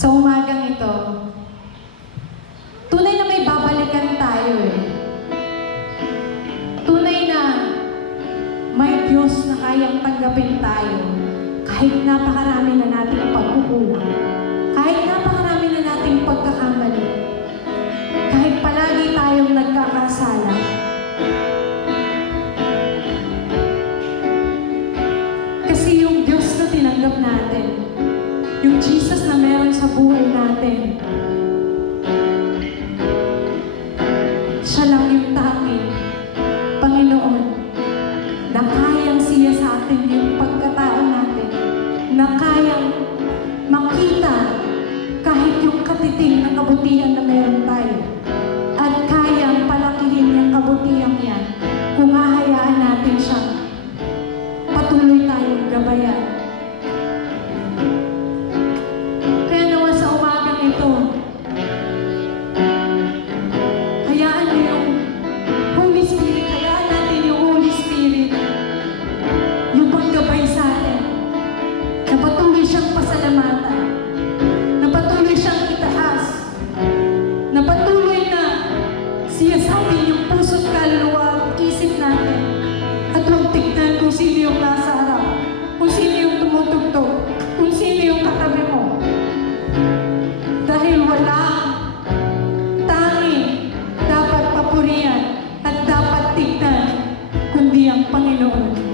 Sa umagang ito, tunay na may babalikan tayo eh. Tunay na may Diyos na kayang tanggapin tayo kahit napakarami na nating pagkukulang, kahit napakarami na nating pagkakamali, kahit palagi tayong nagkakasala. Kasi yung Diyos na tinanggap natin, yung Jesus na meron sa buhay natin, siya lang yung tanging Panginoon na kayang siya sa atin yung pagkatao natin, na kayang makita kahit yung katiting ng kabutihan na meron tayo, at kayang palakihin yung kabutihan niya kung hahayaan natin siya patuloy tayong gabayan. yung paggabay sa atin, na patuloy siyang pasalamatan, na patuloy siyang itaas, na patuloy na siya sa atin yung puso't kaluluwa at isip natin, at huwag tignan kung sino yung nasa harap, kung sino yung tumutugtog, kung sino yung katabi mo. Dahil walang tanging dapat papurihan at dapat tignan kundi ang Panginoon.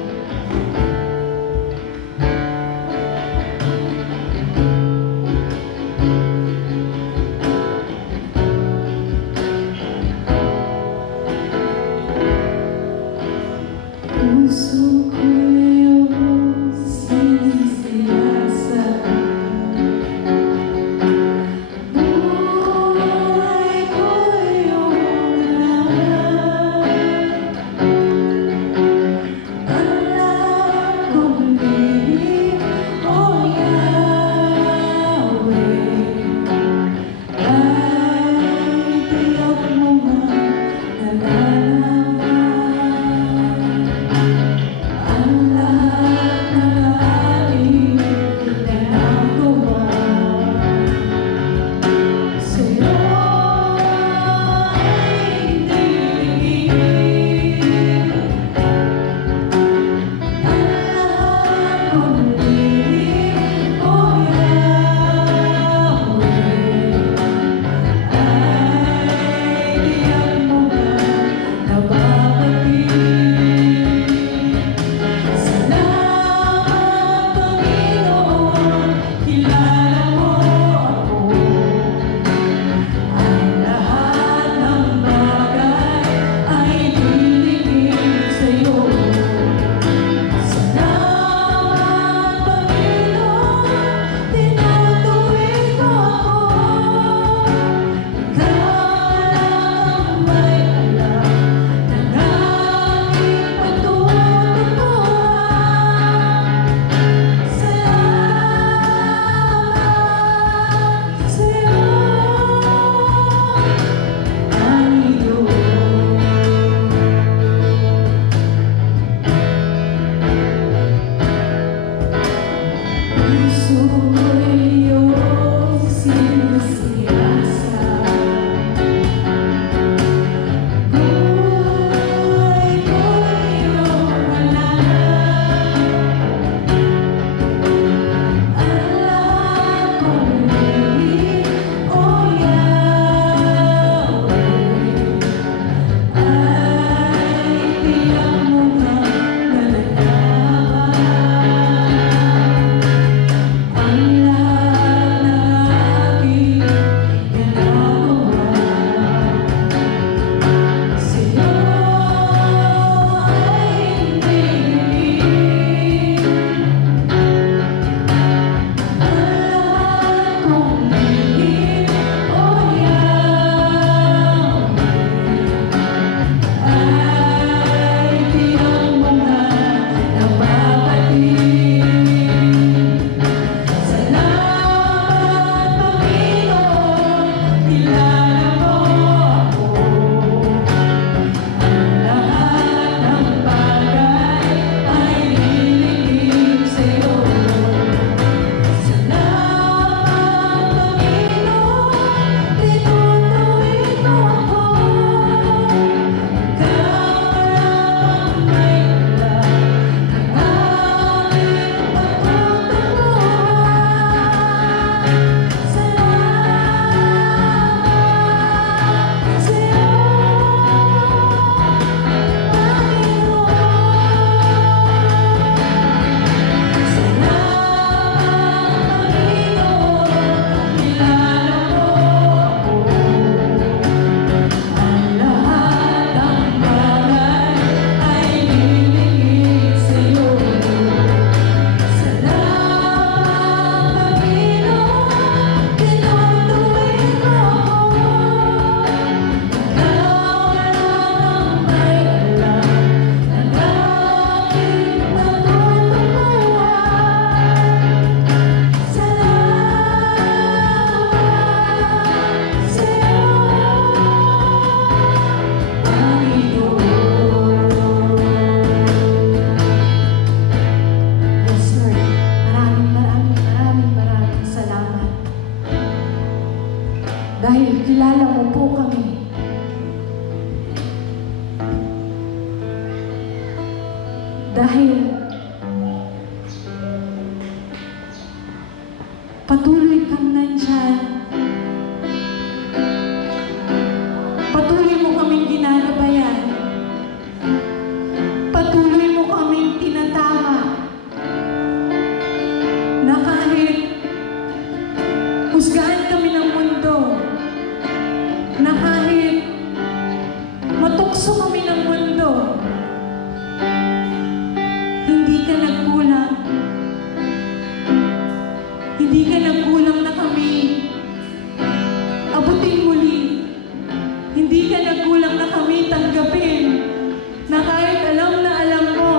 patuloy kang nandyan. Patuloy mo kaming ginagabayan. Patuloy mo kaming tinatama. Na kahit husgahan kami ng mundo, na kahit matukso kami ng mundo, hindi ka nagkulang. Hindi ka nagkulang na kami abutin muli. Hindi ka nagkulang na kami tanggapin, na kahit alam na alam mo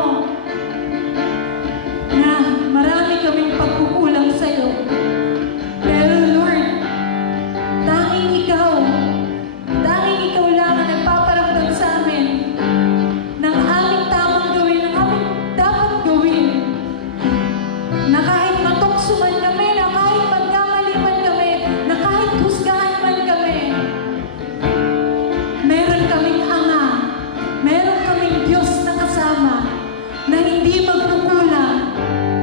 na marami kaming pagkukulang sa'yo. Pero Lord, tanging ikaw lang ang nagpaparamdam sa amin ng aming tamang gawin, ng aming dapat gawin. Na kahit matukso man kami, na kahit magkamali man kami, na kahit husgahan man kami, meron kaming Ama, meron kaming Diyos na kasama, na hindi magkukulang,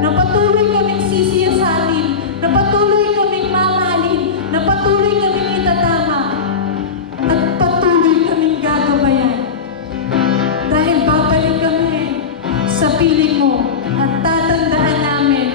na patuloy kaming sisiyasatin, na patuloy kaming mamahalin, na patuloy kaming itatama, at patuloy kaming gagabayan. Dahil babalik kami sa piling mo at tatandaan namin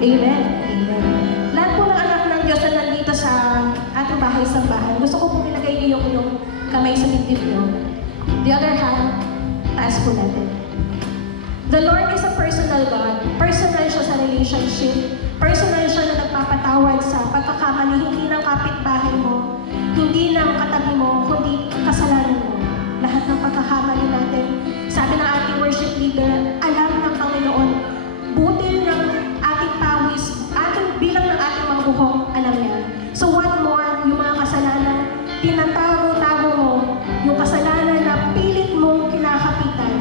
Amen. Amen. Lahat po ng anak ng Diyos na nandito sa ating bahay-sambahan, gusto ko pong ilagay niyo yung kamay sa dibdib niyo. The other hand, taas po natin. The Lord is a personal God. Personal siya sa relationship. Personal siya na nagpapatawad sa pagkakamali, hindi ng kapitbahay mo, hindi ng katabi mo, kundi kasalanan mo. Lahat ng pagkakamali natin, sabi ng ating worship leader, alam ng Panginoon, butil ng ating pawis, bilang ng ating mga buhok, alam niya. So what more, yung mga kasalanan, tinatago-tago mo, yung kasalanan na pilit mong kinakapitan.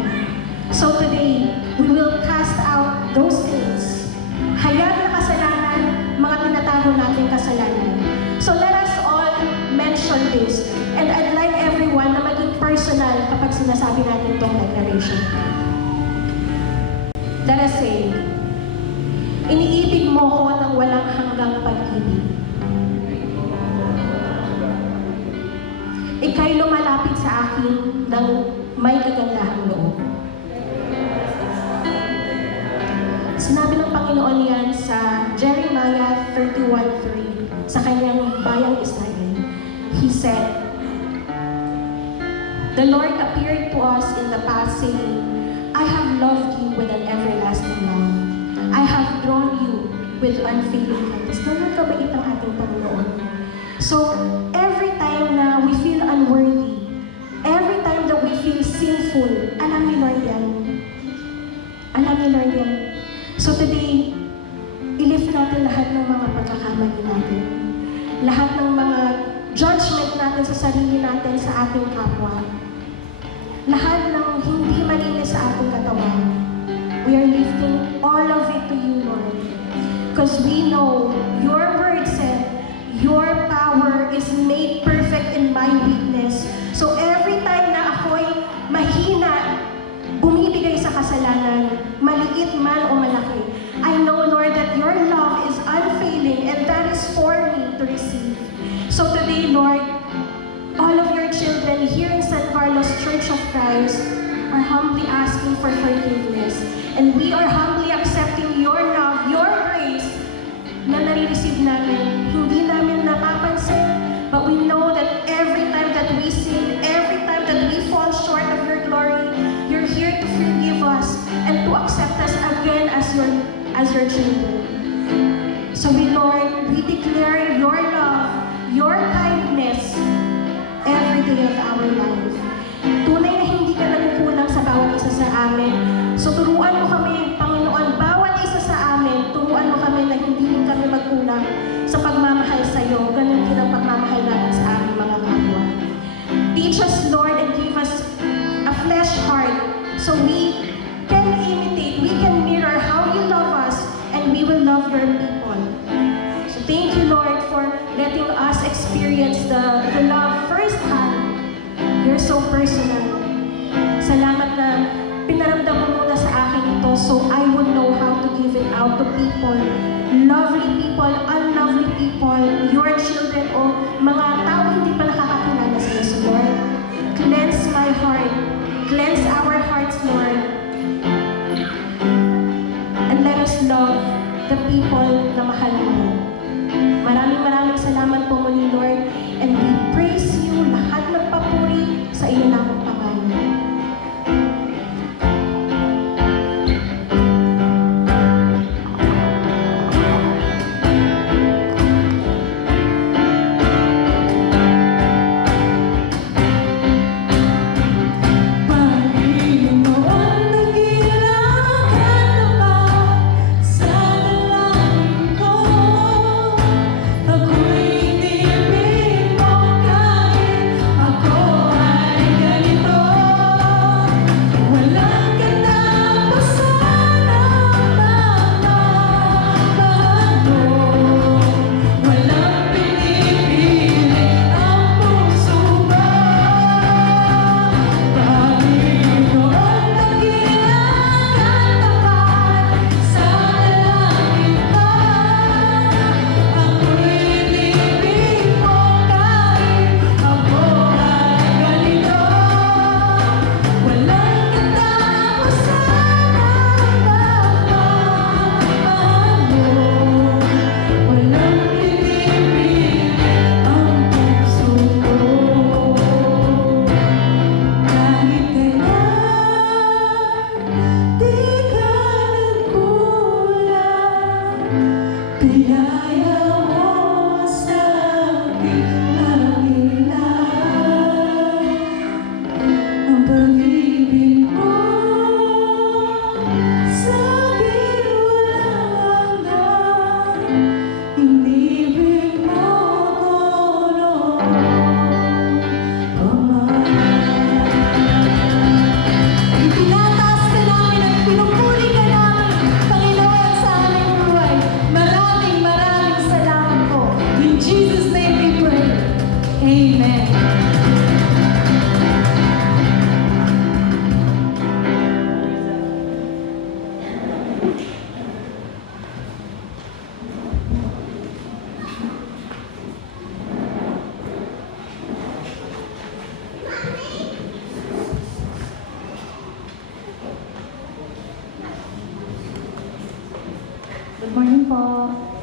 So today, we will cast out those things. Hayag na kasalanan, mga tinatago nating kasalanan. So let us all mention this. And I'd like everyone na maging personal kapag sinasabi natin itong declaration. Let us say, iniibig mo ko ng walang hanggang pag-ibig. Ika'y lumalapit sa akin ng may kagandahang loob. Sinabi ng Panginoon yan sa Jeremiah 31:3 sa kanyang bayang Israel. He said, the Lord appeared to us in the past saying, I have loved you with an everlasting love. I have drawn you with unfailing kindness. Ganun kabait ang ating Panginoon. So, every time na we feel unworthy, every time that we feel sinful, alam ni Lord yan. Alam ni Lord yan. So today, i-lift natin lahat ng mga pagkakamali natin. Lahat ng mga judgment natin sa sarili natin, sa ating kapwa. Lahat ng hindi malinis sa ating katawan. We are lifting all of it to you, Lord. Because we know your word said, your power is made perfect in my weakness. So every time na ako'y mahina, bumibigay sa kasalanan, maliit man o malaki, I know, Lord, that your love is unfailing and that is for me to receive. So today, Lord, all of your children here in San Carlos Church of Christ are humbly asking for forgiveness. And we are humbly accepting your love, your grace na nare-receive namin. Hindi namin napapansin, but we know that every time that we sin, every time that we fall short of your glory, you're here to forgive us and to accept us again as your children. So we, Lord, we declare your love, your kindness every day of our life. Tunay na hindi ka nagkukulang sa bawat isa sa amin. So turuan mo kami, Panginoon, bawat isa sa amin, turuan mo kami na hindi rin kami magkulang sa pagmamahal sa iyo. Ganun din ang pagmamahal natin sa aming mga kapwa. Teach us, Lord, and give us a flesh heart so we can imitate, we can mirror how you love us, and we will love your people. So thank you, Lord, for letting us experience the love firsthand. You're so personal. Salamat na pinaramdam mo muna sa akin ito so I would know how to give it out to people. Lovely people, unlovely people, your children, o mga tao hindi pa nakakakilala sa iyo, Lord. Cleanse my heart. Cleanse our hearts, Lord. And let us love the people na mahal mo. Maraming salamat po muli, Lord. And we praise you, lahat ng papuri sa iyo namang pangalan. po.